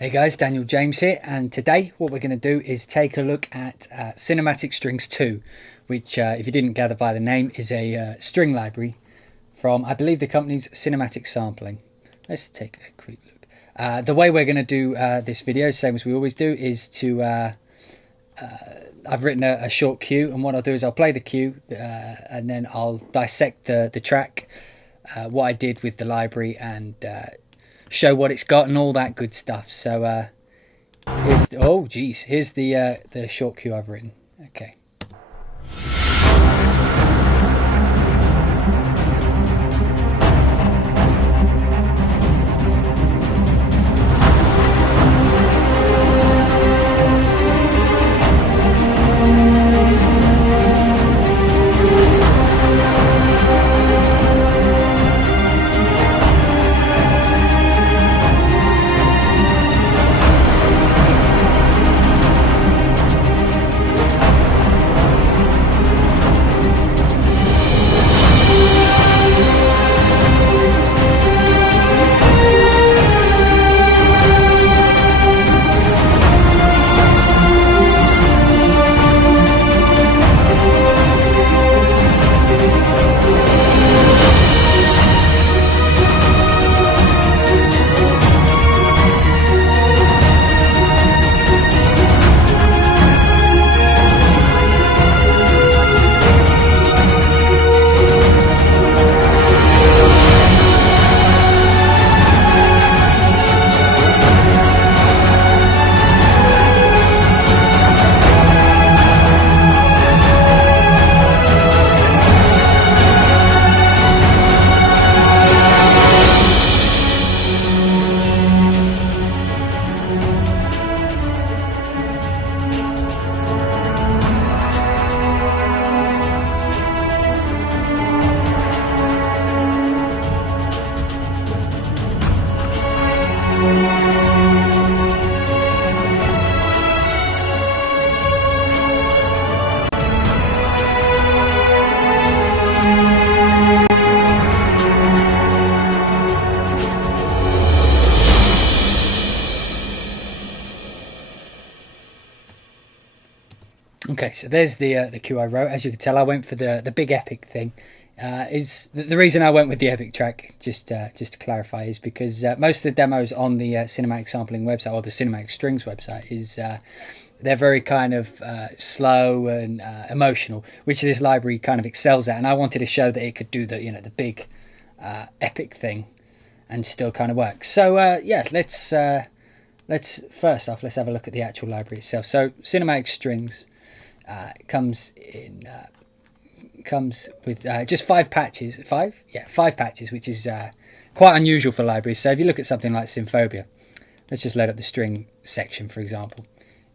Hey guys, Daniel James here, and today what we're going to do is take a look at Cinematic Strings 2, which, if you didn't gather by the name, is a string library from, I believe, the company's Cinematic Sampling. Let's take a quick look. The way we're going to do this video, same as we always do, is to... I've written a short cue, and what I'll do is I'll play the cue, and then I'll dissect the track, what I did with the library, and... show what it's got and all that good stuff. So here's the short cue I've written. Okay. Okay, so there's the cue I wrote. As you can tell, I went for the big epic thing. Is the reason I went with the epic track, just to clarify, is because most of the demos on the Cinematic Sampling website, or the Cinematic Strings website, is they're very kind of slow and emotional, which this library kind of excels at. And I wanted to show that it could do the big epic thing and still kind of work. So yeah, let's first off, let's have a look at the actual library itself. So Cinematic Strings comes with just 5 patches. Five patches, which is quite unusual for libraries. So if you look at something like Symphobia, let's just load up the string section, for example.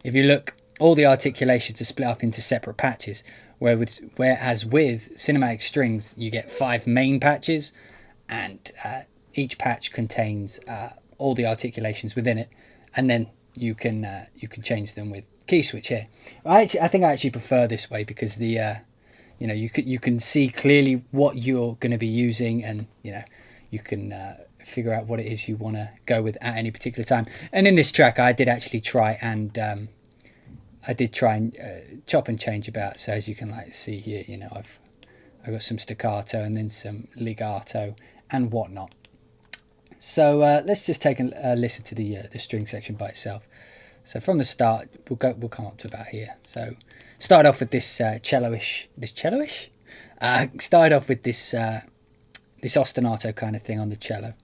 If you look, all the articulations are split up into separate patches, whereas with Cinematic Strings you get 5 main patches, and each patch contains all the articulations within it, and then you can change them with key switch here. I think I actually prefer this way, because the you can see clearly what you're going to be using, and you can figure out what it is you want to go with at any particular time. And in this track I did actually try and chop and change about. So as you can see here, I've got some staccato and then some legato and whatnot. So let's just take a listen to the string section by itself. So from the start, we'll come up to about here. So start off with this cello-ish. Start off with this this ostinato kind of thing on the cello.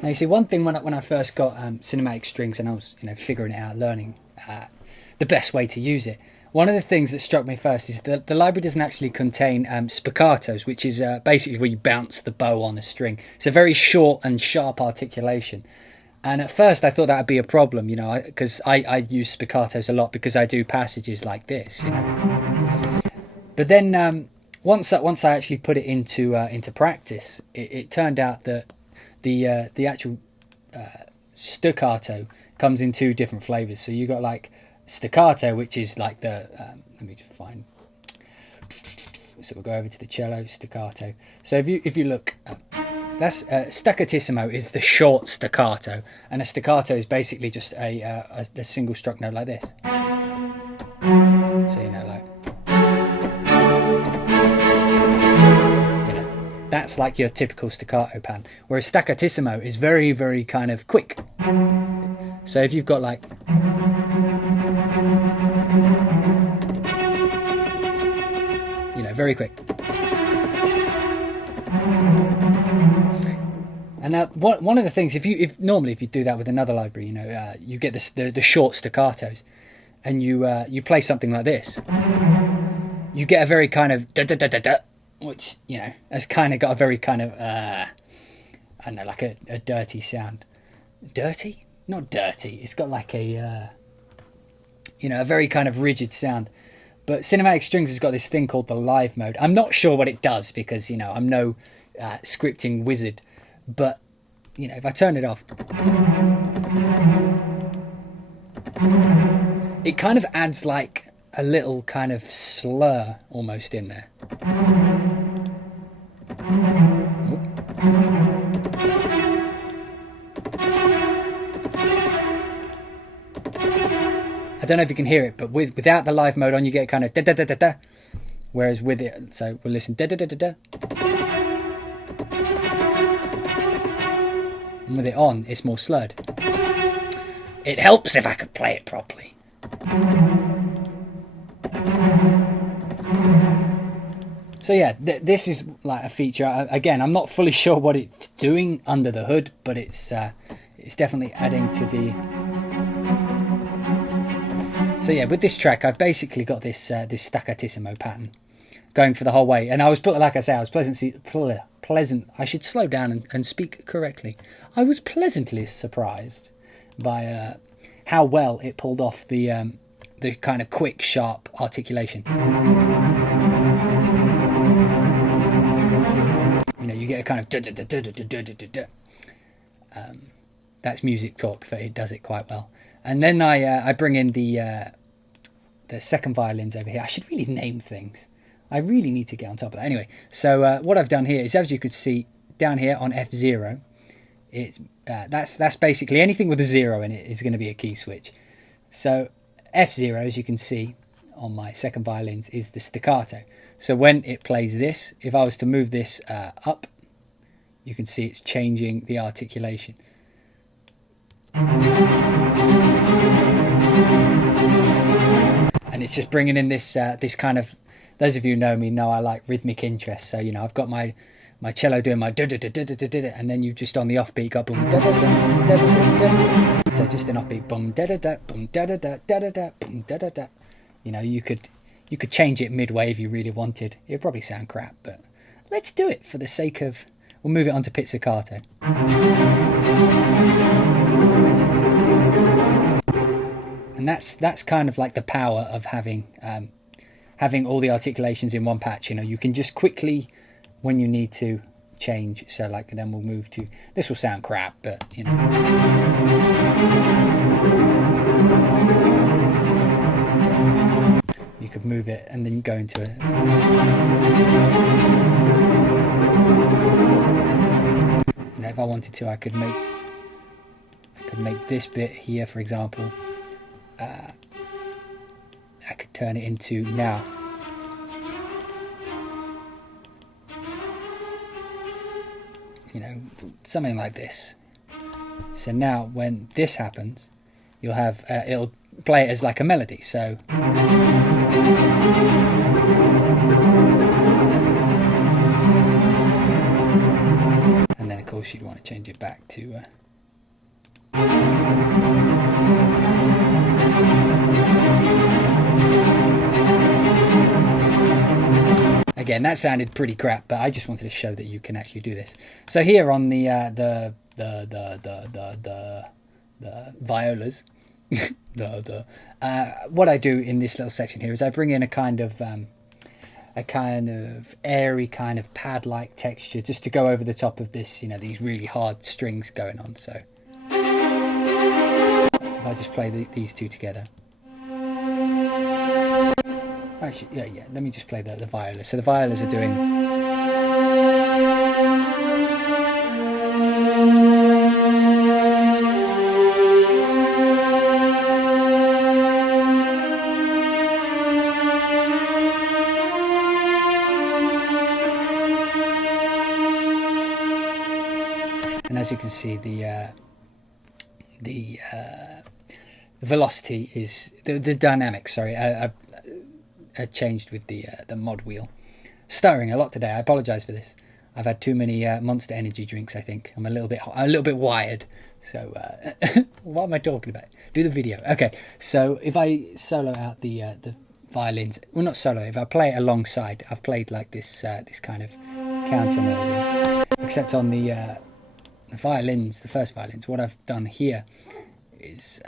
Now, you see, one thing when I first got Cinematic Strings and I was figuring it out, learning the best way to use it, one of the things that struck me first is that the library doesn't actually contain spaccatos, which is basically where you bounce the bow on a string. It's a very short and sharp articulation. And at first I thought that would be a problem, you know, because I use spiccatos a lot because I do passages like this, you know. But then once I actually put it into practice, it turned out that the actual staccato comes in two different flavors. So you got like staccato, which is like the let me just find. So we'll go over to the cello staccato. So if you look, that's staccatissimo is the short staccato, and a staccato is basically just a single struck note like this. So you know, like, you know, that's like your typical staccato pattern. Whereas staccatissimo is very, very kind of quick. So if you've got like, you know, very quick. And now, one of the things, if normally if you do that with another library, you know, you get the short staccatos, and you play something like this, you get a very kind of da da da da da, which, you know, has kind of got a very kind of I don't know, like a dirty sound. Dirty? Not dirty. It's got like a you know, a very kind of rigid sound. But Cinematic Strings has got this thing called the live mode. I'm not sure what it does because, you know, I'm no scripting wizard. But, you know, if I turn it off, it kind of adds like a little kind of slur almost in there. I don't know if you can hear it, but without the live mode on, you get kind of da da da da da. Whereas with it, so we'll listen da da da da da. And with it on, it's more slurred. It helps if I could play it properly. So yeah, this is like a feature. Again, I'm not fully sure what it's doing under the hood, but it's definitely adding to the. So yeah, with this track, I've basically got this this staccatissimo pattern going for the whole way, and I was, like I say, I was pleasant. I should slow down and speak correctly. I was pleasantly surprised by how well it pulled off the kind of quick, sharp articulation. You know, you get a kind of da da da da da da da da da. That's music talk, but it does it quite well. And then I bring in the second violins over here. I should really name things. I really need to get on top of that. Anyway, so what I've done here is, as you could see down here on F0, it's that's basically anything with a 0 in it is going to be a key switch. So F0, as you can see on my second violins, is the staccato. So when it plays this, if I was to move this up, you can see it's changing the articulation. And it's just bringing in this this kind of, those of you who know me know I like rhythmic interest. So, you know, I've got my cello doing my da da da da da da da, and then you just on the offbeat got boom da da da da da da. So just an offbeat boom da da da boom da da da da da da boom da da da. You know, you could change it midway if you really wanted. It'd probably sound crap, but let's do it for the sake of. We'll move it on to pizzicato. And that's kind of like the power of having all the articulations in one patch. You know, you can just quickly, when you need to, change. So like, then we'll move to, this will sound crap, but you know. You could move it and then go into it. You know, if I wanted to, I could make this bit here, for example. I could turn it into now. You know, something like this. So now when this happens, you'll have, it'll play it as like a melody. So. And then of course you'd want to change it back to. Again, that sounded pretty crap, but I just wanted to show that you can actually do this. So here on the the violas. What I do in this little section here is I bring in a kind of airy kind of pad-like texture just to go over the top of this, you know, these really hard strings going on. So if I just play these two together. Actually, yeah. Let me just play the viola. So the violas are doing. And as you can see, the velocity is the dynamics. Sorry, I changed with the mod wheel. Stuttering a lot today. I apologise for this. I've had too many Monster Energy drinks. I think I'm a little bit wired. So what am I talking about? Do the video. Okay. So if I solo out the violins, well, not solo. If I play it alongside, I've played like this this kind of counter melody, except on the violins, the first violins. What I've done here is,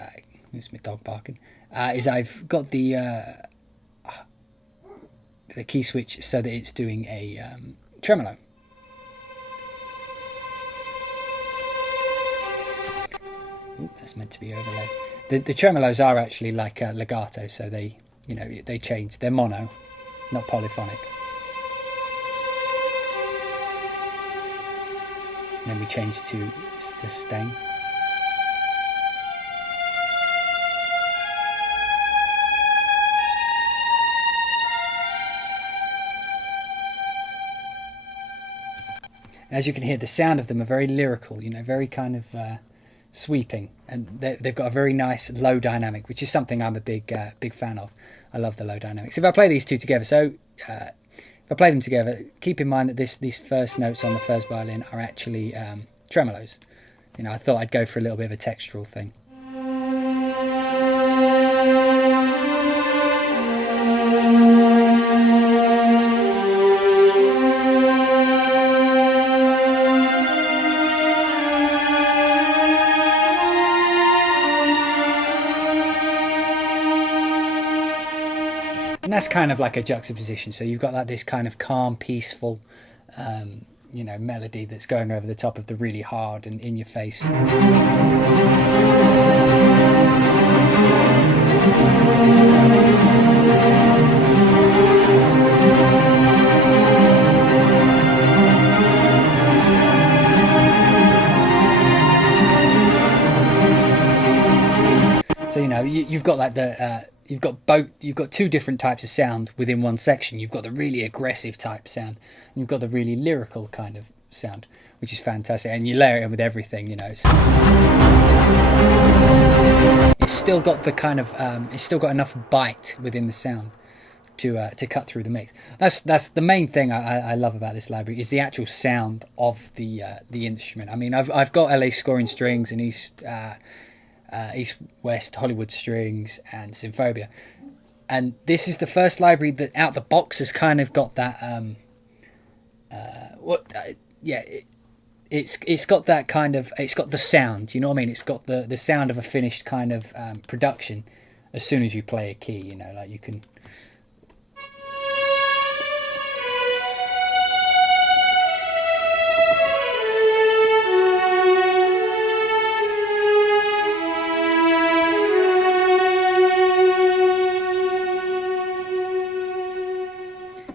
here's my dog barking. Is I've got the key switch so that it's doing a tremolo. Ooh, that's meant to be overlaid. The tremolos are actually like a legato, so they, you know, they change. They're mono, not polyphonic. And then we change to sustain. As you can hear, the sound of them are very lyrical, you know, very kind of sweeping, and they've got a very nice low dynamic, which is something I'm a big fan of. I love the low dynamics. If I play these two together, so if I play them together, keep in mind that these first notes on the first violin are actually tremolos. You know, I thought I'd go for a little bit of a textural thing. And that's kind of like a juxtaposition. So you've got like this kind of calm, peaceful, you know, melody that's going over the top of the really hard and in your face. So, you know, you've got like you've got two different types of sound within one section. You've got the really aggressive type sound, and you've got the really lyrical kind of sound, which is fantastic. And you layer it in with everything, you know. It's still got the kind of it's still got enough bite within the sound to cut through the mix. That's the main thing I love about this library, is the actual sound of the instrument. I mean, I've got LA scoring strings and East-West Hollywood strings and Symphobia, and this is the first library that out the box has kind of got that it's got that kind of, it's got the sound, you know what I mean, it's got the sound of a finished kind of production as soon as you play a key, you know, like you can.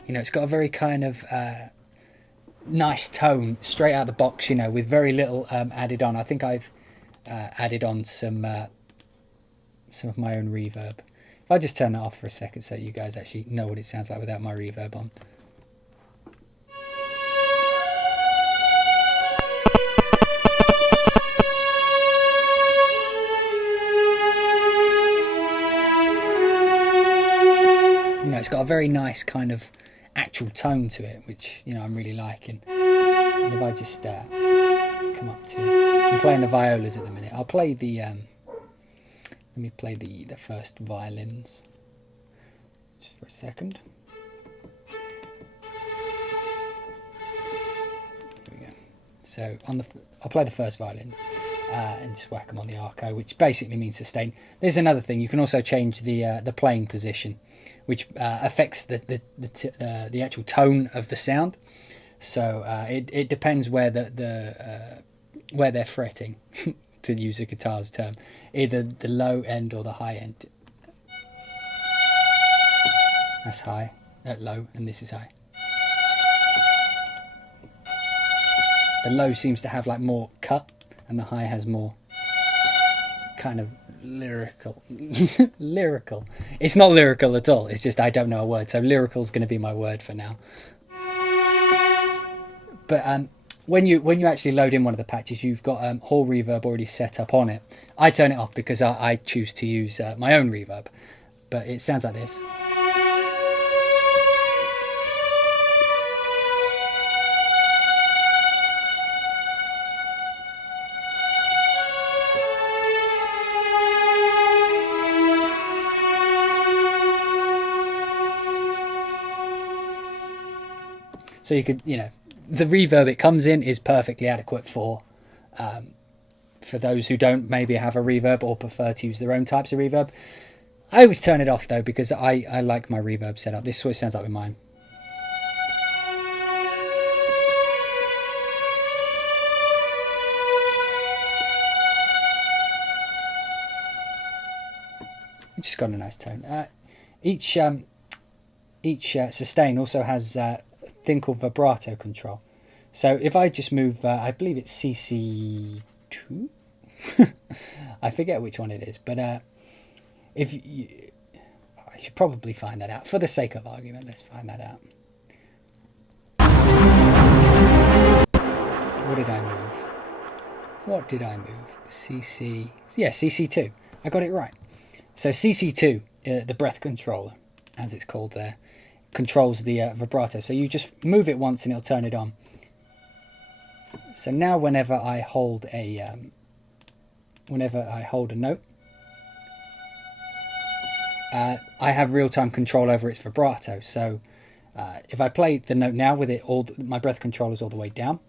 You know, it's got a very kind of nice tone straight out of the box, you know, with very little added on. I think I've added on some of my own reverb. If I just turn that off for a second so you guys actually know what it sounds like without my reverb on. You know, it's got a very nice kind of actual tone to it, which, you know, I'm really liking. And if I just come up to, I'm playing the violas at the minute. I'll play the let me play the first violins just for a second. Here we go. So on I'll play the first violins. and just whack them on the arco, which basically means sustain. There's another thing, you can also change the playing position, which affects the actual tone of the sound. So it depends where where they're fretting, to use a guitar's term, either the low end or the high end. That's high, at low, and this is high. The low seems to have like more cut, and the high has more kind of lyrical. Lyrical. It's not lyrical at all. It's just I don't know a word, so lyrical is going to be my word for now. But when you actually load in one of the patches, you've got hall reverb already set up on it. I turn it off because I choose to use my own reverb, but it sounds like this. So you could, the reverb it comes in is perfectly adequate for those who don't maybe have a reverb or prefer to use their own types of reverb. I always turn it off though, because I like my reverb setup. This is what it sounds like with mine. It's just got a nice tone. Each sustain also has thing called vibrato control. So if I just move, I believe it's CC2. I forget which one it is, but I should probably find that out for the sake of argument. Let's find that out. What did I move? What did I move? CC. Yeah, CC2. I got it right. So CC2, the breath controller, as it's called there, controls the vibrato. So you just move it once and it'll turn it on. So now whenever I hold a note, I have real-time control over its vibrato. So if I play the note now with it, my breath control is all the way down.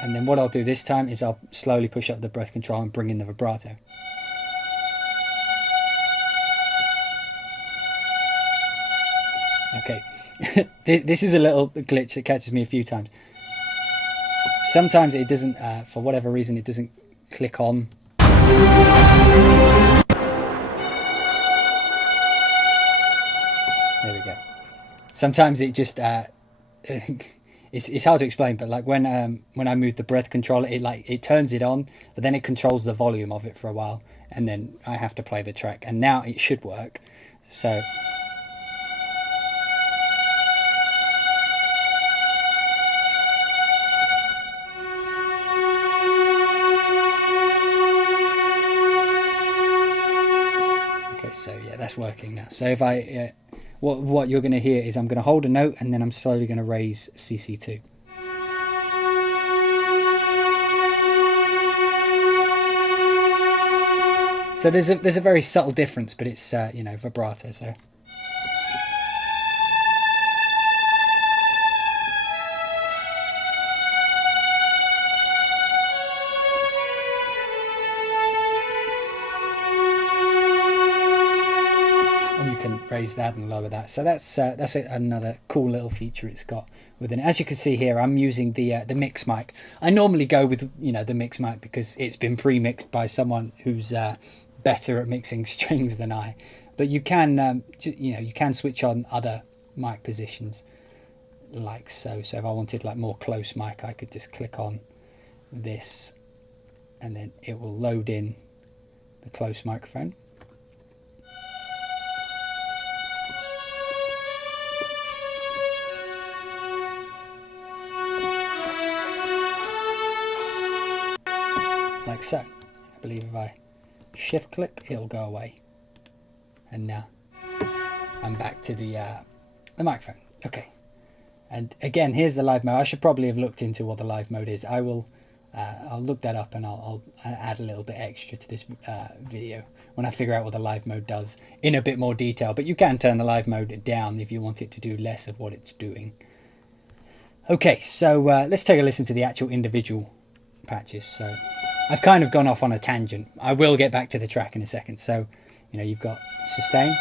And then what I'll do this time is I'll slowly push up the breath control and bring in the vibrato. Okay, this is a little glitch that catches me a few times. Sometimes it doesn't, for whatever reason, it doesn't click on. There we go. Sometimes it just, it's hard to explain, but like when I move the breath controller, it turns it on, but then it controls the volume of it for a while, and then I have to play the track, and now it should work. So. So yeah, that's working now. So if I, what you're going to hear is I'm going to hold a note and then I'm slowly going to raise CC2. So there's a very subtle difference, but it's vibrato. So. Raise that and lower that. So that's another cool little feature it's got within it. As you can see here, I'm using the mix mic. I normally go with the mix mic because it's been pre-mixed by someone who's better at mixing strings than I. But you can you can switch on other mic positions like so. So if I wanted like more close mic, I could just click on this and then it will load in the close microphone. Like so. I believe if I shift click, it'll go away. And now I'm back to the microphone. Okay. And again, here's the live mode. I should probably have looked into what the live mode is. I'll look that up and I'll add a little bit extra to this video when I figure out what the live mode does in a bit more detail. But you can turn the live mode down if you want it to do less of what it's doing. Okay, so let's take a listen to the actual individual patches. So I've kind of gone off on a tangent. I will get back to the track in a second. So, you know, you've got sustain,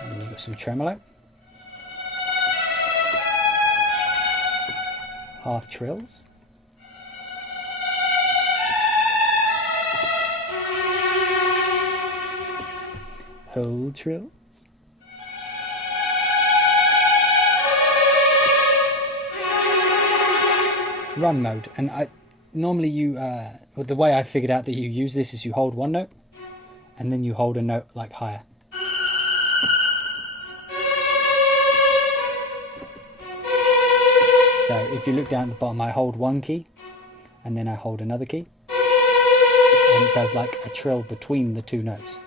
and then you've got some tremolo, half trills, whole trills, run mode. And I normally the way I figured out that you use this is you hold one note and then you hold a note like higher. So if you look down at the bottom, I hold one key and then I hold another key, and it does like a trill between the two notes.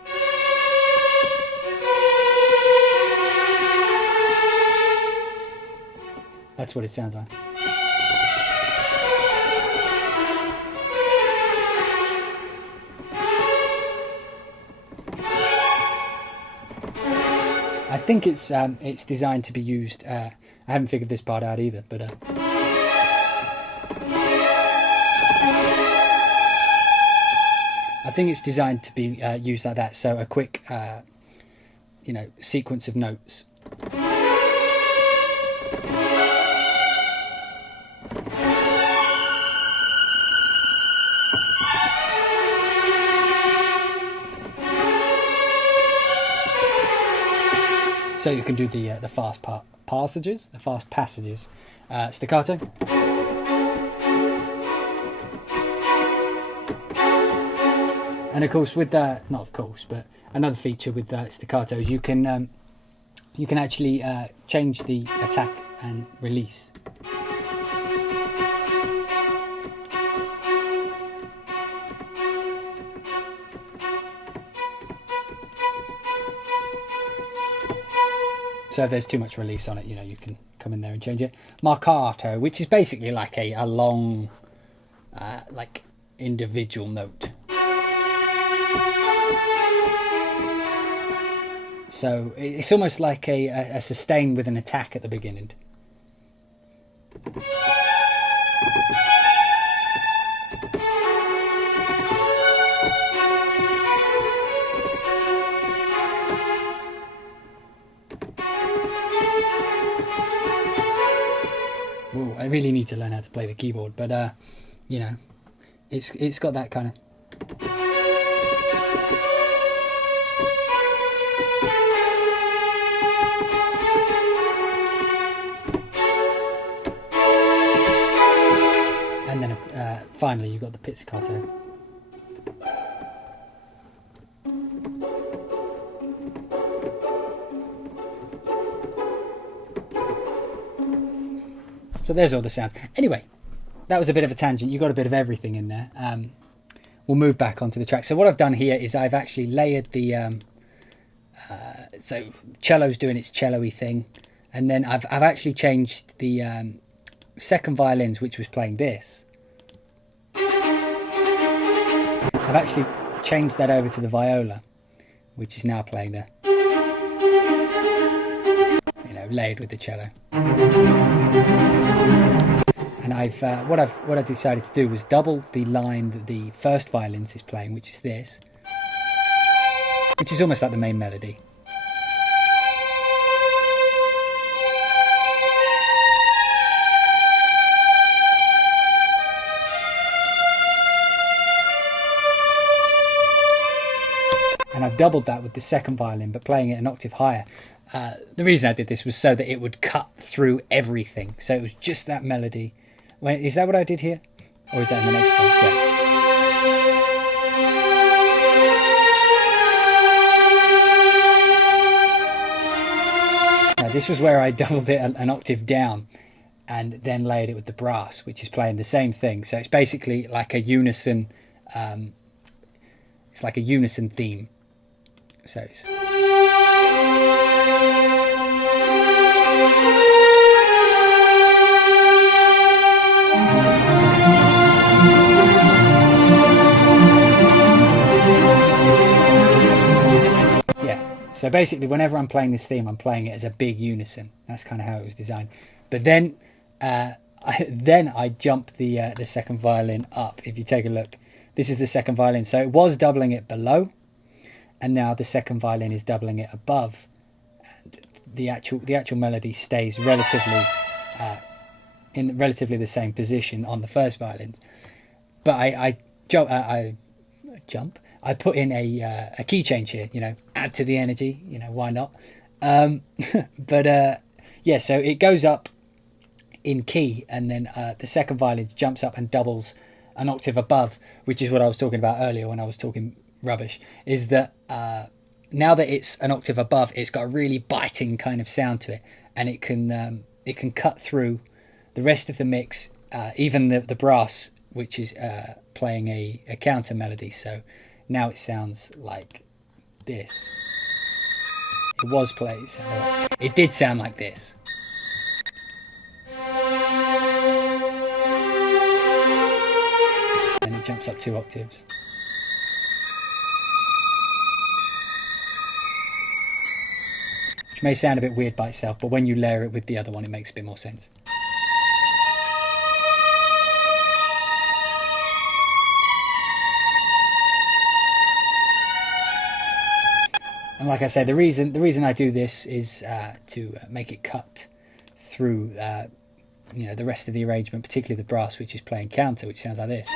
That's what it sounds like. I think it's designed to be used. I haven't figured this part out either, but I think it's designed to be used like that. So a quick, you know, sequence of notes. So you can do the fast passages, staccato, and of course with that, not of course, but another feature with staccato is you can actually change the attack and release. So if there's too much release on it, you know, you can come in there and change it. Marcato, which is basically like a long, like individual note. So it's almost like a sustain with an attack at the beginning. Ooh, I really need to learn how to play the keyboard, but you know, it's got that kind of. And then finally you've got the pizzicato. So there's all the sounds. Anyway, that was a bit of a tangent. You got a bit of everything in there. We'll move back onto the track. So what I've done here is I've actually layered the... so cello's doing its cello-y thing. And then I've actually changed the second violins, which was playing this. I've actually changed that over to the viola, which is now playing the... you know, layered with the cello. And what I decided to do was double the line that the first violins is playing, which is this, which is almost like the main melody. And I've doubled that with the second violin, but playing it an octave higher. The reason I did this was so that it would cut through everything. So it was just that melody. Is that what I did here? Or is that in the next one? Yeah. Now, this was where I doubled it an octave down and then layered it with the brass, which is playing the same thing. So it's basically like a unison. It's like a unison theme. So it's... So basically, whenever I'm playing this theme, I'm playing it as a big unison. That's kind of how it was designed. But then then I jumped the second violin up. If you take a look, this is the second violin. So it was doubling it below, and now the second violin is doubling it above. And the actual melody stays relatively in relatively the same position on the first violins. But I put in a key change here. You know, add to the energy. You know, why not? Yeah. So it goes up in key, and then the second violin jumps up and doubles an octave above, which is what I was talking about earlier when I was talking rubbish. Is that now that it's an octave above, it's got a really biting kind of sound to it, and it can cut through the rest of the mix, even the brass, which is playing a counter melody. So now it sounds like this. It did sound like this. And it jumps up 2 octaves. Which may sound a bit weird by itself, but when you layer it with the other one, it makes a bit more sense. And like I said, the reason I do this is to make it cut through the rest of the arrangement, particularly the brass, which is playing counter, which sounds like this.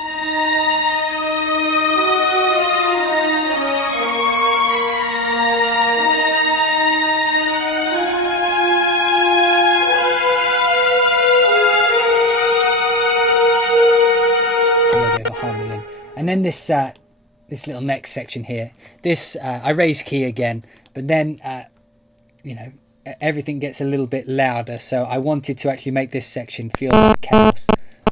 A little bit of a harmony in. And then this little next section here, I raise key again, but then everything gets a little bit louder, so I wanted to actually make this section feel like chaos.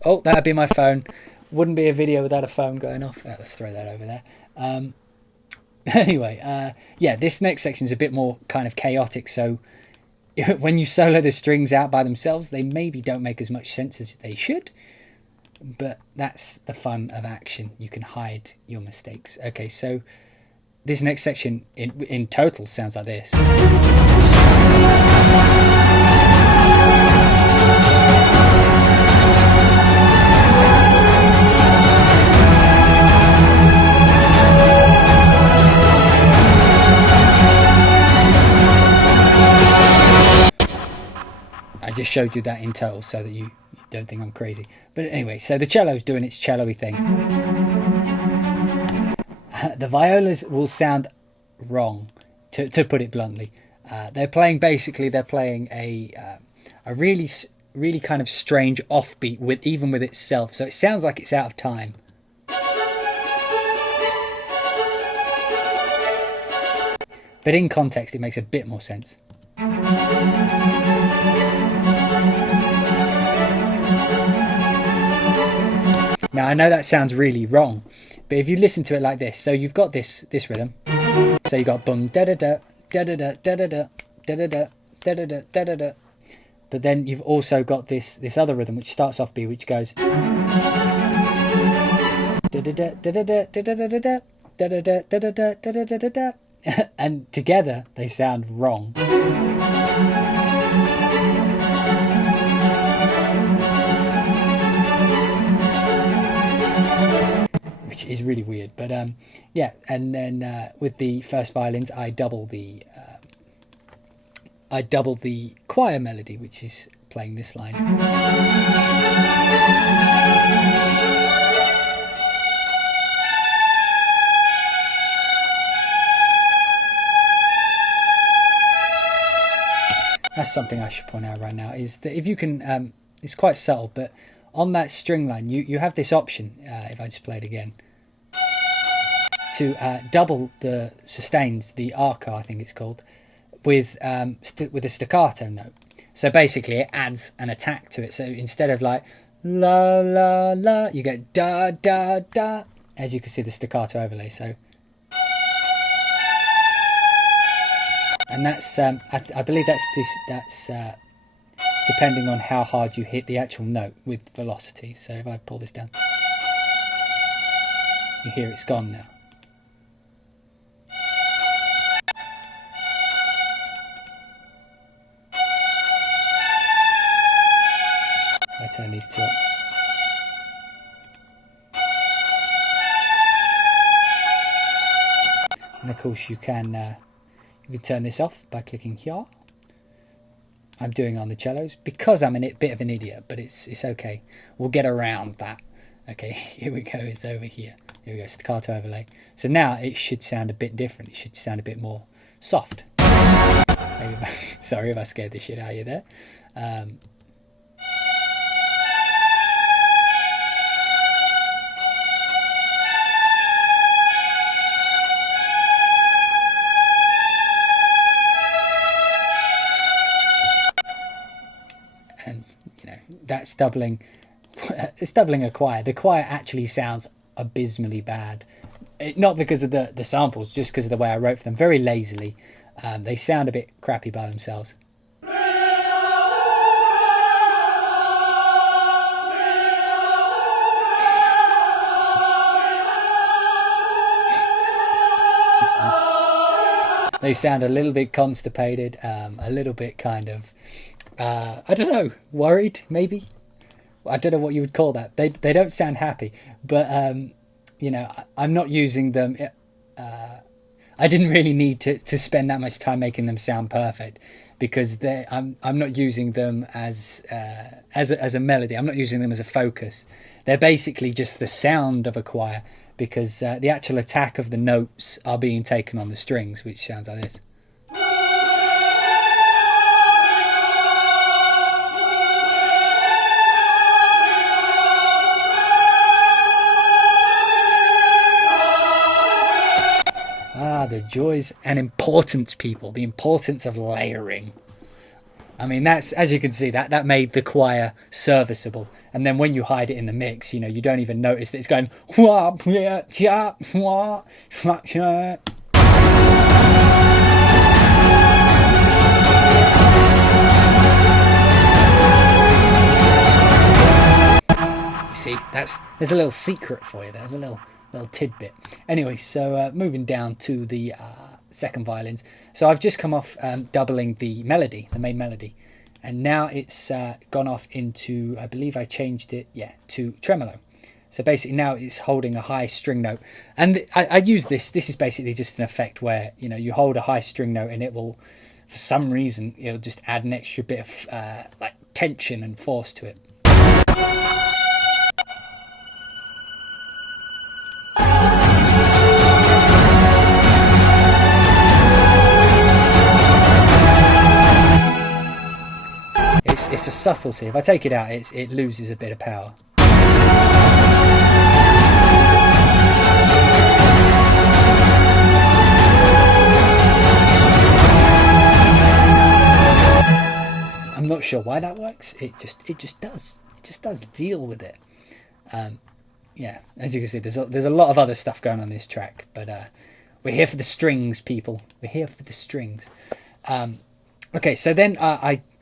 Oh, that'd be my phone. Wouldn't be a video without a phone going off. Let's throw that over there. Anyway, yeah, this next section is a bit more kind of chaotic, so when you solo the strings out by themselves, they maybe don't make as much sense as they should. But that's the fun of action. You can hide your mistakes. Okay, so this next section in total sounds like this. I just showed you that in total so that you don't think I'm crazy. But anyway, so the cello's doing its cello-y thing. The violas will sound wrong, to put it bluntly. They're playing a really kind of strange offbeat even with itself, so it sounds like it's out of time. But in context, it makes a bit more sense. Now I know that sounds really wrong, but if you listen to it like this, so you've got this rhythm, so you got boom da da da da da da da da da da da da da da da da da, but then you've also got this other rhythm which starts off B, which goes da da da da da da da da da da da da da da da da da da, and together they sound wrong. Which is really weird, but yeah. And then with the first violins, I double the choir melody, which is playing this line. That's something I should point out right now, is that if you can, it's quite subtle, but on that string line, you have this option, if I just play it again, to double the sustains, the arco I think it's called, with a staccato note. So basically it adds an attack to it. So instead of like la la la, you get da da da, as you can see the staccato overlay. So, and that's I believe that's depending on how hard you hit the actual note with velocity. So if I pull this down, you hear it's gone now. I I turn these two up. And of course you can turn this off by clicking here. I'm doing it on the cellos because I'm a bit of an idiot, but it's okay. We'll get around that. Okay, here we go. It's over here. Here we go. Staccato overlay. So now it should sound a bit different. It should sound a bit more soft. Maybe, sorry if I scared the shit out of you there. And you know, that's doubling. It's doubling a choir. The choir actually sounds abysmally bad. Not because of the samples, just because of the way I wrote for them. Very lazily. They sound a bit crappy by themselves. They sound a little bit constipated, a little bit kind of, I don't know, worried maybe? I don't know what you would call that. They don't sound happy, but you know, I'm not using them. I didn't really need to spend that much time making them sound perfect, because I'm not using them as a melody. I'm not using them as a focus. They're basically just the sound of a choir, because the actual attack of the notes are being taken on the strings, which sounds like this. The joys and importance, people. The importance of layering. I mean, that's, as you can see, that made the choir serviceable. And then when you hide it in the mix, you know, you don't even notice that it's going. See, there's a little secret for you. There's a little tidbit. Anyway, so moving down to the second violins. So I've just come off doubling the melody, the main melody, and now it's gone off into, I believe I changed it, to tremolo. So basically now it's holding a high string note, and I use this is basically just an effect where, you know, you hold a high string note and it will, for some reason, it'll just add an extra bit of like tension and force to it. It's a subtlety. If I take it out, it loses a bit of power. I'm not sure why that works. It just does. It just does. Deal with it. Yeah, as you can see, there's a lot of other stuff going on this track, but we're here for the strings, people. We're here for the strings. Okay, so then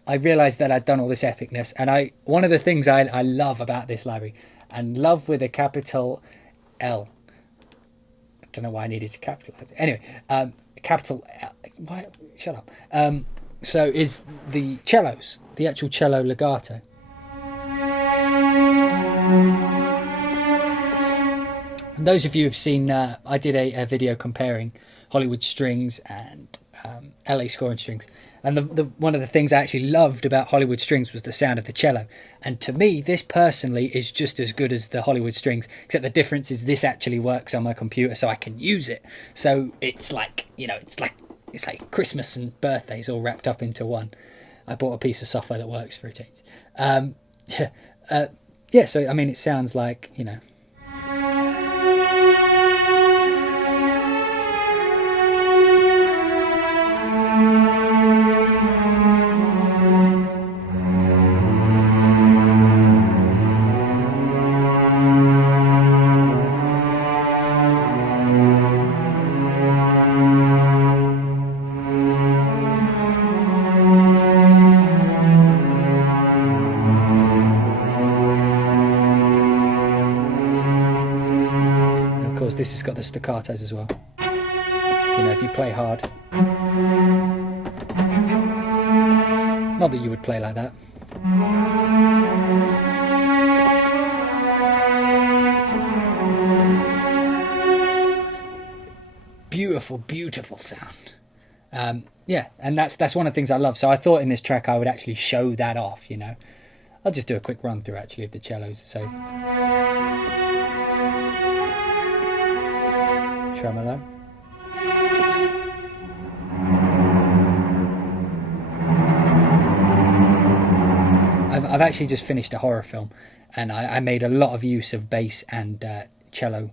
I realised that I'd done all this epicness, and one of the things I love about this library, and love with a capital L. I don't know why I needed to capitalise it. Anyway, capital L. Why? Shut up. So is the cellos, the actual cello legato. And those of you who've seen, I did a video comparing Hollywood strings and LA scoring strings, and the one of the things I actually loved about Hollywood strings was the sound of the cello. And to me, this personally is just as good as the Hollywood strings, except the difference is this actually works on my computer, so I can use it. So it's like, you know, it's like Christmas and birthdays all wrapped up into one. I bought a piece of software that works for a change. Yeah. So I mean, it sounds like, you know. This has got the staccatos as well. You know, if you play hard. Not that you would play like that. beautiful, beautiful sound. Yeah, and that's one of the things I love. So I thought in this track I would actually show that off, you know. I'll just do a quick run through actually of the cellos. So tremolo. I've actually just finished a horror film, and I made a lot of use of bass and cello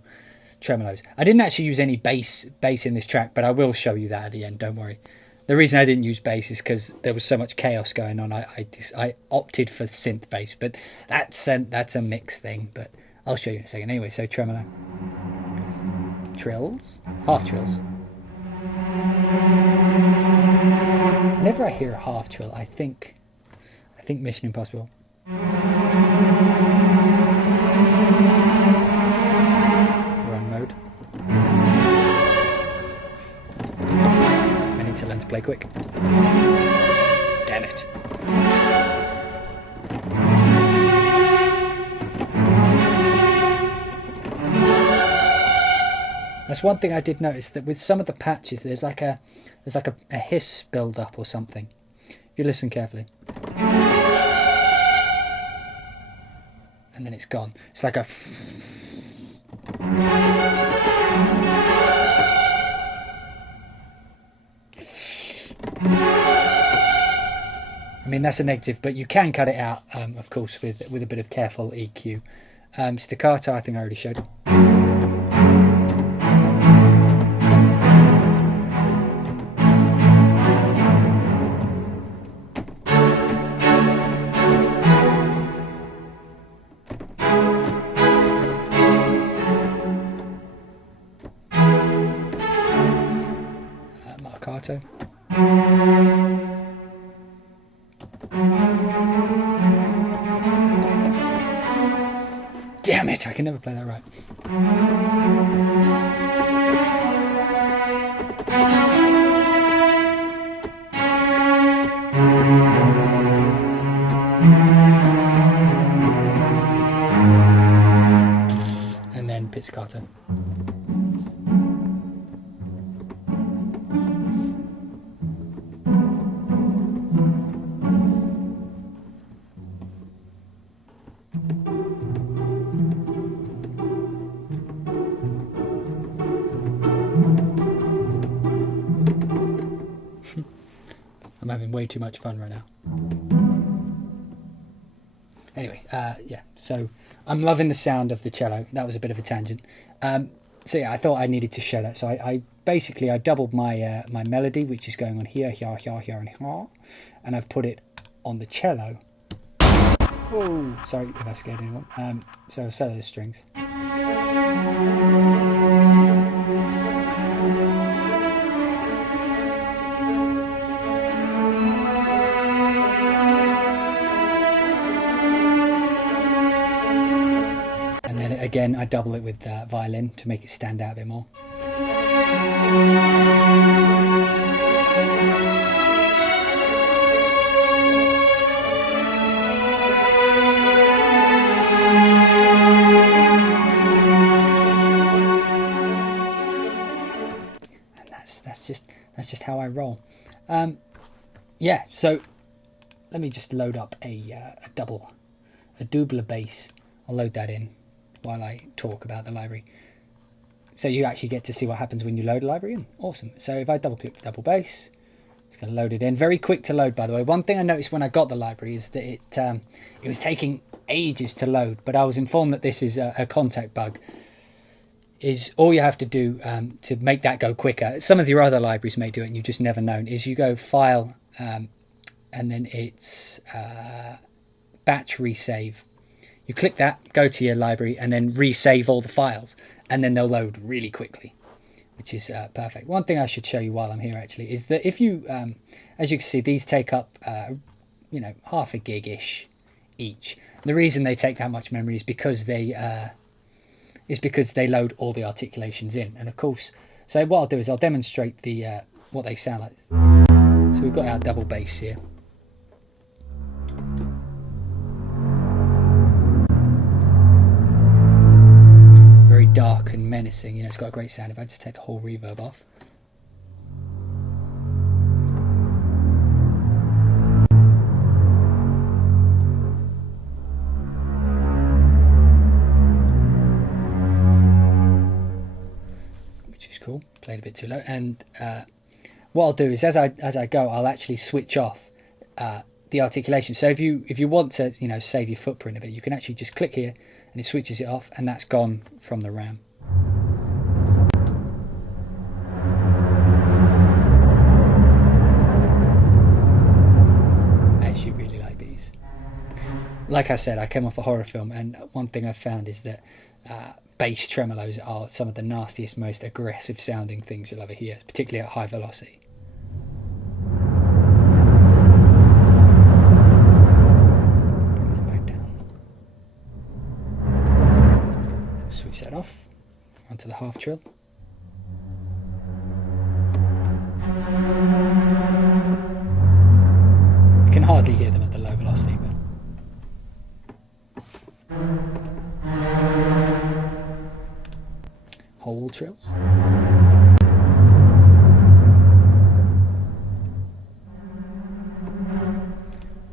tremolos. I didn't actually use any bass in this track, but I will show you that at the end, don't worry. The reason I didn't use bass is because there was so much chaos going on. I opted for synth bass, but that's a mix thing, but I'll show you in a second. Anyway, so tremolo. Trills. Half trills. Whenever I hear a half trill, I think Mission Impossible. Run mode. I need to learn to play quick. Damn it. That's one thing I did notice, that with some of the patches there's like a hiss build up or something. If you listen carefully. And then it's gone. It's like a... I mean, that's a negative, but you can cut it out, of course, with a bit of careful EQ. Staccato, I think I already showed. Marcato. Damn it, I can never play that right. And then pizzicato. I'm having way too much fun right now. Anyway, yeah, so I'm loving the sound of the cello. That was a bit of a tangent. So yeah, I thought I needed to show that. So I basically doubled my my melody, which is going on here, here, here, here, and here, and I've put it on the cello. Oh, sorry if I scared anyone. So solo the strings. And then again, I double it with violin to make it stand out a bit more. That's just how I roll. Yeah, so let me just load up a double bass. I'll load that in while I talk about the library. So you actually get to see what happens when you load a library in. Awesome. So if I double click the double bass, it's going to load it in. Very quick to load, by the way. One thing I noticed when I got the library is that it was taking ages to load, but I was informed that this is a contact bug. Is all you have to do to make that go quicker. Some of your other libraries may do it and you've just never known, is you go File and then it's Batch Resave. You click that, go to your library and then resave all the files, and then they'll load really quickly, which is perfect. One thing I should show you while I'm here actually is that if you, as you can see, these take up, you know, half a gig-ish each. The reason they take that much memory is because they load all the articulations in. And of course, so what I'll do is I'll demonstrate the what they sound like. So we've got our double bass here. Very dark and menacing, you know, it's got a great sound. If I just take the whole reverb off. which is cool. Played a bit too low. And what I'll do is as I go, I'll actually switch off the articulation. So if you want to, you know, save your footprint a bit, you can actually just click here and it switches it off, and that's gone from the RAM. I actually really like these. Like I said, I came off a horror film, and one thing I've found is that bass tremolos are some of the nastiest, most aggressive sounding things you'll ever hear, particularly at high velocity. Bring them back down. So switch that off onto the half trill. You can hardly hear them at the low velocity, but whole trills.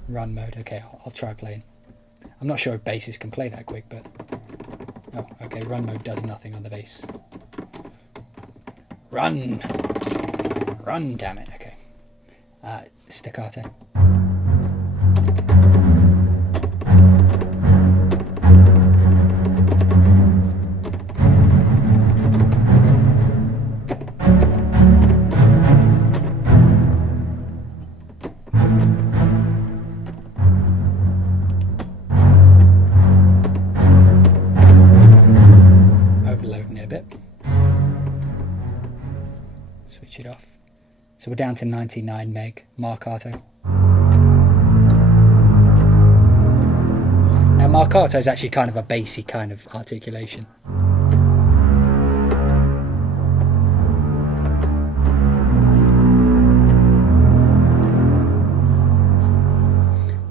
Run mode. Okay, I'll try playing. I'm not sure if basses can play that quick, but oh, okay. Run mode does nothing on the bass. Run, damn it. Okay. Staccato. Overloading it a bit. Switch it off. So we're down to 99 meg marcato. Now marcato is actually kind of a bassy kind of articulation.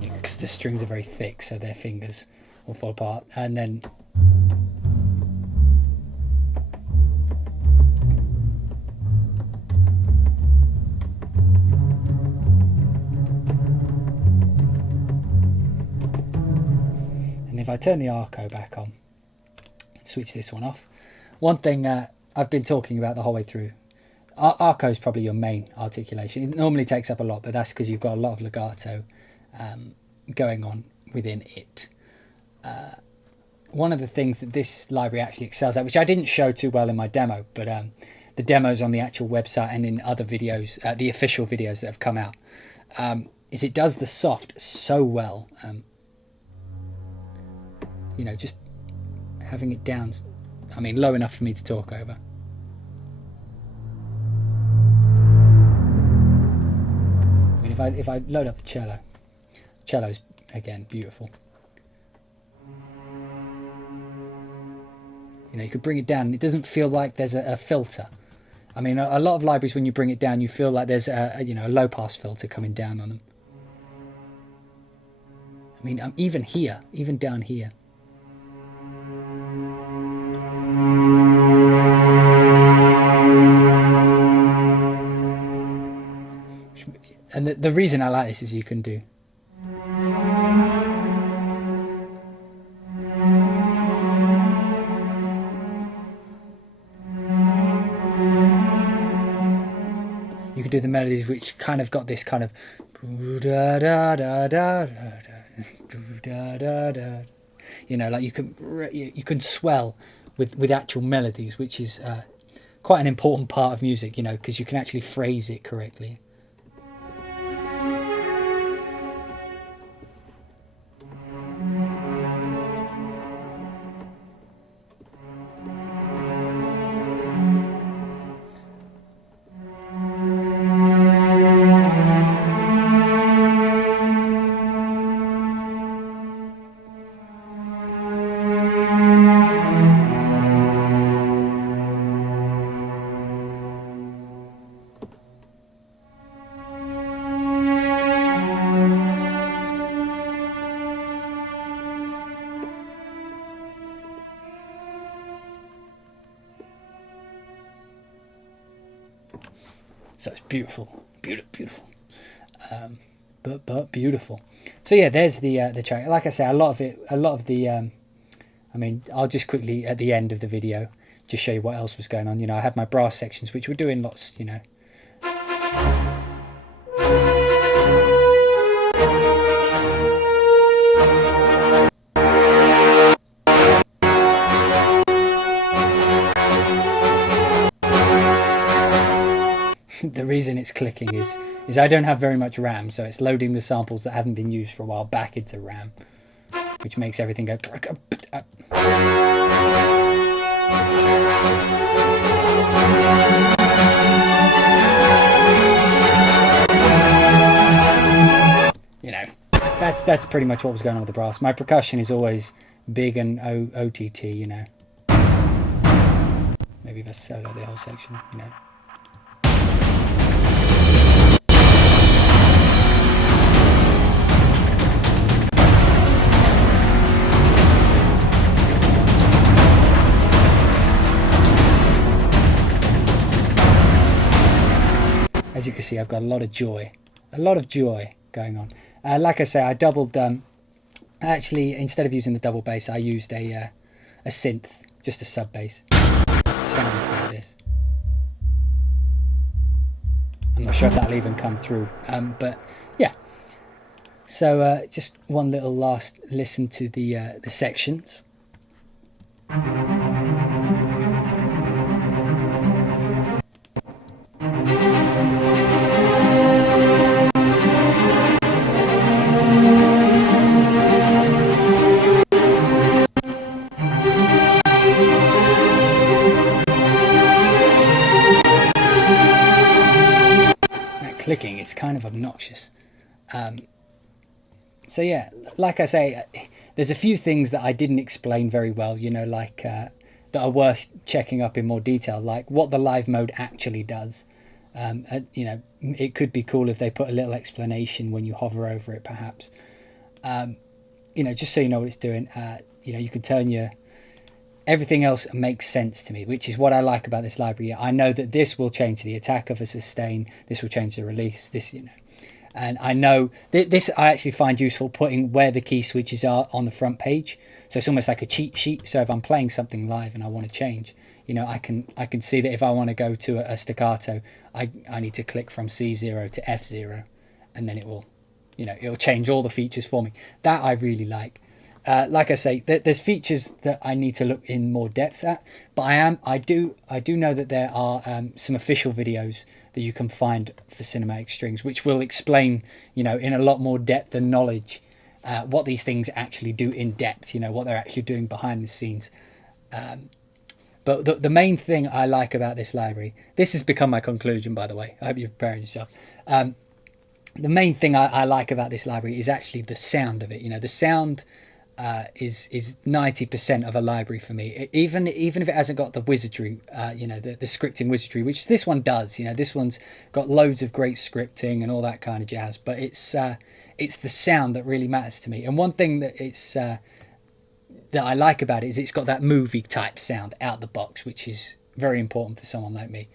You know, because the strings are very thick, so their fingers will fall apart. And then if I turn the arco back on, switch this one off. One thing I've been talking about the whole way through, arco is probably your main articulation. It normally takes up a lot, but that's because you've got a lot of legato going on within it. One of the things that this library actually excels at, which I didn't show too well in my demo, but the demo's on the actual website and in other videos, the official videos that have come out, is it does the soft so well. You know, just having it down, I mean, low enough for me to talk over. I mean, if I load up the cello's again beautiful. You know, you could bring it down and it doesn't feel like there's a filter. I mean, a lot of libraries, when you bring it down, you feel like there's a low pass filter coming down on them. I mean, even here, even down here. And the reason I like this is you can do. You can do the melodies which kind of got this kind of. You know, like you can swell with actual melodies, which is quite an important part of music, you know, because you can actually phrase it correctly. So it's beautiful, beautiful, but beautiful. So yeah, there's the track. Like I say, a lot of the. I mean, I'll just quickly at the end of the video just show you what else was going on. You know, I had my brass sections, which were doing lots, you know. The reason it's clicking is I don't have very much RAM, so it's loading the samples that haven't been used for a while back into RAM, which makes everything go. You know, that's pretty much what was going on with the brass. My percussion is always big and OTT, you know. Maybe if I solo the whole section, you know. As you can see, I've got a lot of joy going on. Like I say, I doubled. Actually, instead of using the double bass, I used a synth, just a sub bass. Sounds like this. I'm not sure if that'll even come through, but yeah. So just one little last listen to the sections. Clicking, it's kind of obnoxious. So yeah, like I say, there's a few things that I didn't explain very well, you know, like that are worth checking up in more detail, like what the live mode actually does. You know, it could be cool if they put a little explanation when you hover over it, perhaps. You know, just so you know what it's doing. You know, you can turn your... Everything else makes sense to me, which is what I like about this library. I know that this will change the attack of a sustain, this will change the release, this, you know. And I know this I actually find useful, putting where the key switches are on the front page. So it's almost like a cheat sheet. So if I'm playing something live and I want to change, you know, I can see that if I want to go to a staccato, I need to click from C0 to F0, and then it will, you know, it'll change all the features for me. That I really like. Like I say, there's features that I need to look in more depth at, but I do know that there are some official videos that you can find for cinematic strings, which will explain, you know, in a lot more depth and knowledge what these things actually do in depth, you know, what they're actually doing behind the scenes. But the main thing I like about this library, this has become my conclusion, by the way, I hope you're preparing yourself. The main thing I like about this library is actually the sound of it. You know, the sound is 90% of a library for me. Even if it hasn't got the wizardry, you know, the scripting wizardry, which this one does. You know, this one's got loads of great scripting and all that kind of jazz. But it's the sound that really matters to me. And one thing that that I like about it is it's got that movie type sound out the box, which is very important for someone like me.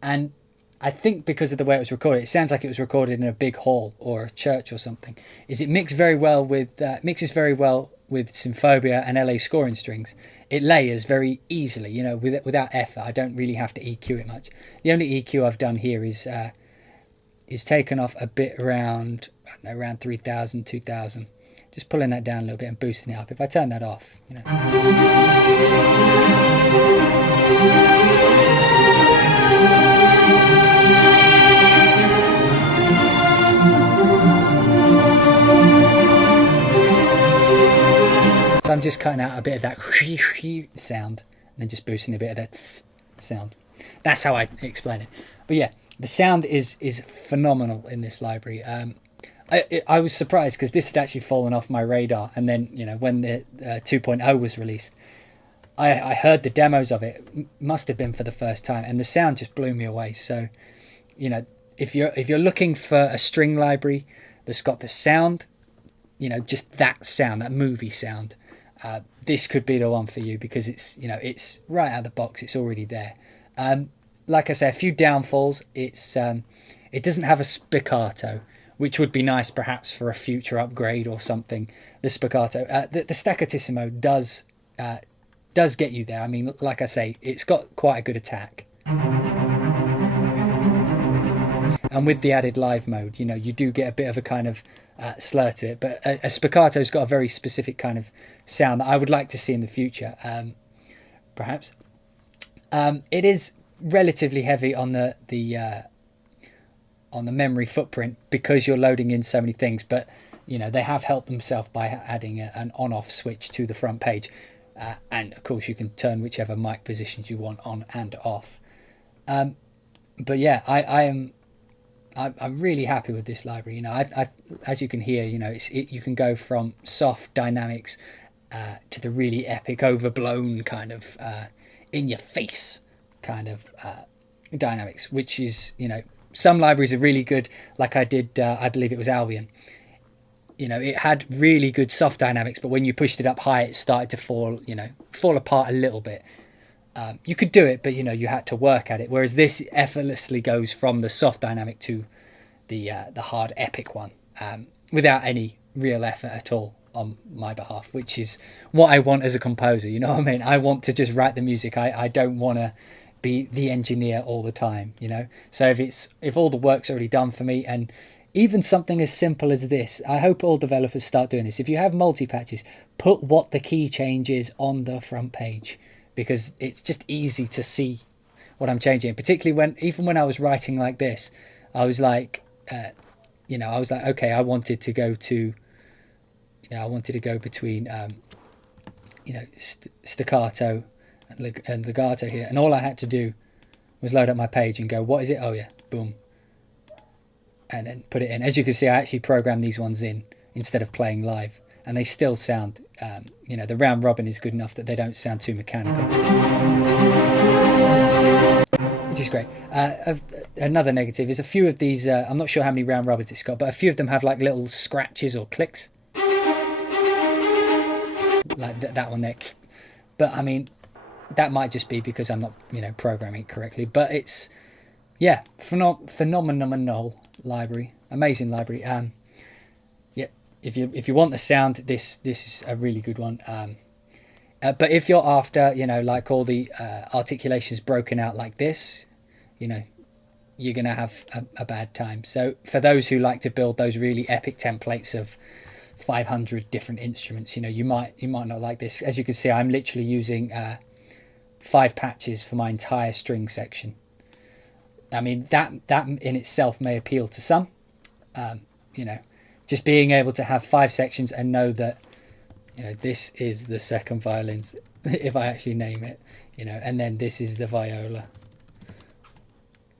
And I think because of the way it was recorded, it sounds like it was recorded in a big hall or a church or something. It mixes very well with Symphobia and LA scoring strings. It layers very easily, you know, without effort. I don't really have to EQ it much. The only EQ I've done here is taken off a bit around 3,000, 2,000. Just pulling that down a little bit and boosting it up. If I turn that off, you know. So I'm just cutting out a bit of that sound and then just boosting a bit of that sound. That's how I explain it. But yeah, the sound is phenomenal in this library. I was surprised because this had actually fallen off my radar, and then, you know, when the 2.0 was released, I heard the demos of it. Must have been for the first time, and the sound just blew me away. So, you know, if you're looking for a string library that's got the sound, you know, just that sound, that movie sound, this could be the one for you, because it's, you know, it's right out of the box. It's already there. Like I say, a few downfalls. It doesn't have a spiccato, which would be nice perhaps for a future upgrade or something. The spiccato, the staccatissimo does does get you there. I mean, like I say, it's got quite a good attack. And with the added live mode, you know, you do get a bit of a kind of slur to it. But a spaccato's got a very specific kind of sound that I would like to see in the future, perhaps. It is relatively heavy on the memory footprint because you're loading in so many things. But, you know, they have helped themselves by adding an on-off switch to the front page. And, of course, you can turn whichever mic positions you want on and off. But, yeah, I'm really happy with this library. You know, I as you can hear, you know, you can go from soft dynamics to the really epic, overblown kind of in your face kind of dynamics, which is, you know, some libraries are really good. Like I did, I believe it was Albion. You know, it had really good soft dynamics, but when you pushed it up high, it started to fall apart a little bit. You could do it, but, you know, you had to work at it. Whereas this effortlessly goes from the soft dynamic to the hard epic one without any real effort at all on my behalf, which is what I want as a composer. You know what I mean? I want to just write the music. I don't want to be the engineer all the time, you know? So if all the work's already done for me, and even something as simple as this, I hope all developers start doing this. If you have multi-patches, put what the key change is on the front page, because it's just easy to see what I'm changing. Particularly even when I was writing like this, I was like, you know, I was like, okay, I wanted to go between, you know, staccato and legato here. And all I had to do was load up my page and go, what is it? Oh yeah, boom. And then put it in. As you can see, I actually programmed these ones in instead of playing live. And they still sound, you know, the round robin is good enough that they don't sound too mechanical, which is great. Another negative is a few of these, I'm not sure how many round robins it's got, but a few of them have like little scratches or clicks. Like that one there. But I mean, that might just be because I'm not, you know, programming it correctly. But it's, yeah, phenomenal library. Amazing library. If you want the sound, this is a really good one. But if you're after, you know, like all the articulations broken out like this, you know, you're gonna have a bad time. So for those who like to build those really epic templates of 500 different instruments, you know, you might not like this. As you can see, I'm literally using 5 patches for my entire string section. I mean, that in itself may appeal to some, you know. Just being able to have 5 sections and know that, you know, this is the second violins, if I actually name it, you know, and then this is the viola,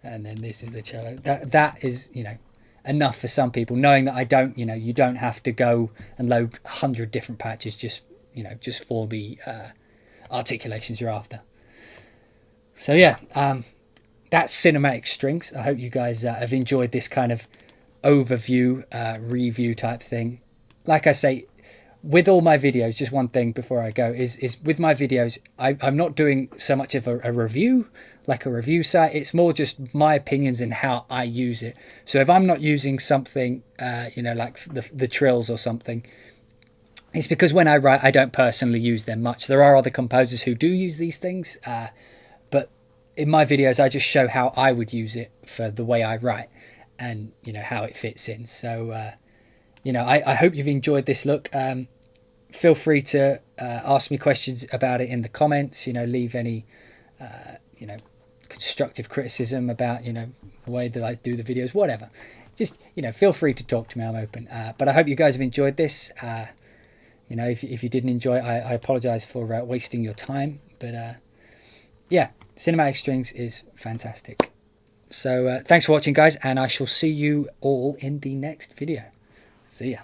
and then this is the cello. That is, you know, enough for some people. Knowing that I don't, you know, you don't have to go and load 100 different patches just, you know, just for the articulations you're after. So yeah, that's cinematic strings. I hope you guys have enjoyed this kind of overview review type thing. Like I say, with all my videos, just one thing before I go is with my videos, I'm not doing so much of a review, like a review site. It's more just my opinions and how I use it. So if I'm not using something, you know, like the trills or something, it's because when I write, I don't personally use them much. There are other composers who do use these things, but in my videos, I just show how I would use it for the way I write, and, you know, how it fits in. So, you know, I hope you've enjoyed this look. Feel free to ask me questions about it in the comments, you know, leave any, you know, constructive criticism about, you know, the way that I do the videos, whatever. Just, you know, feel free to talk to me, I'm open. But I hope you guys have enjoyed this. You know, if you didn't enjoy it, I apologize for wasting your time. But, yeah, cinematic strings is fantastic. So thanks for watching, guys, and I shall see you all in the next video. See ya.